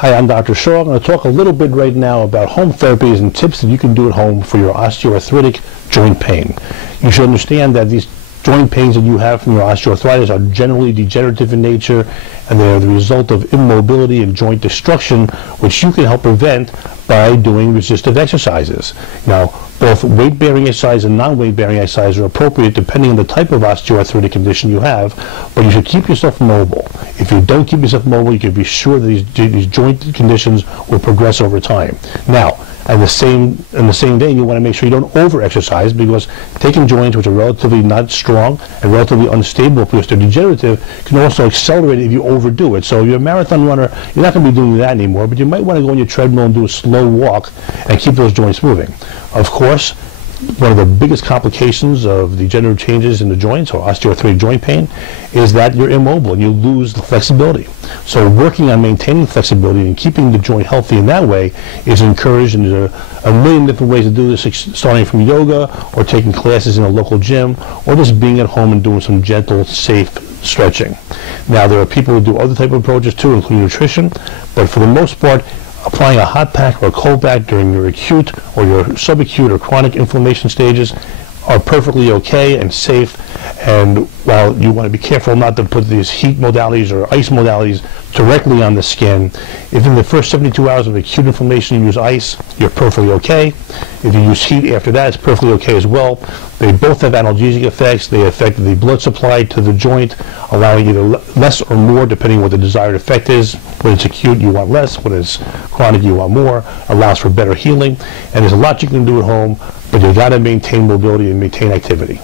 Hi, I'm Dr. Shaw. I'm going to talk a little bit right now about home therapies and tips that you can do at home for your osteoarthritic joint pain. You should understand that these joint pains that you have from your osteoarthritis are generally degenerative in nature, and they are the result of immobility and joint destruction, which you can help prevent by doing resistive exercises. Now, both weight-bearing exercise and non-weight-bearing exercise are appropriate depending on the type of osteoarthritic condition you have, but you should keep yourself mobile. If you don't keep yourself mobile, you can be sure that these joint conditions will progress over time. Now, in the same day, you want to make sure you don't over-exercise, because taking joints which are relatively not strong and relatively unstable because they're degenerative can also accelerate it if you overdo it. So if you're a marathon runner, you're not going to be doing that anymore, but you might want to go on your treadmill and do a slow walk and keep those joints moving. Of course, one of the biggest complications of degenerative changes in the joints or osteoarthritic joint pain is that you're immobile and you lose the flexibility. So working on maintaining flexibility and keeping the joint healthy in that way is encouraged, and there are a million different ways to do this, starting from yoga or taking classes in a local gym or just being at home and doing some gentle, safe stretching. Now, there are people who do other type of approaches too, including nutrition, but for the most part, applying a hot pack or a cold pack during your acute or your subacute or chronic inflammation stages are perfectly okay and safe. And while you want to be careful not to put these heat modalities or ice modalities directly on the skin, if in the first 72 hours of acute inflammation you use ice, you're perfectly okay. If you use heat after that, it's perfectly okay as well. They both have analgesic effects. They affect the blood supply to the joint, allowing either less or more depending on what the desired effect is. When it's acute, you want less. When it's chronic, you want more. Allows for better healing. And there's a lot you can do at home, but you got to maintain mobility and maintain activity.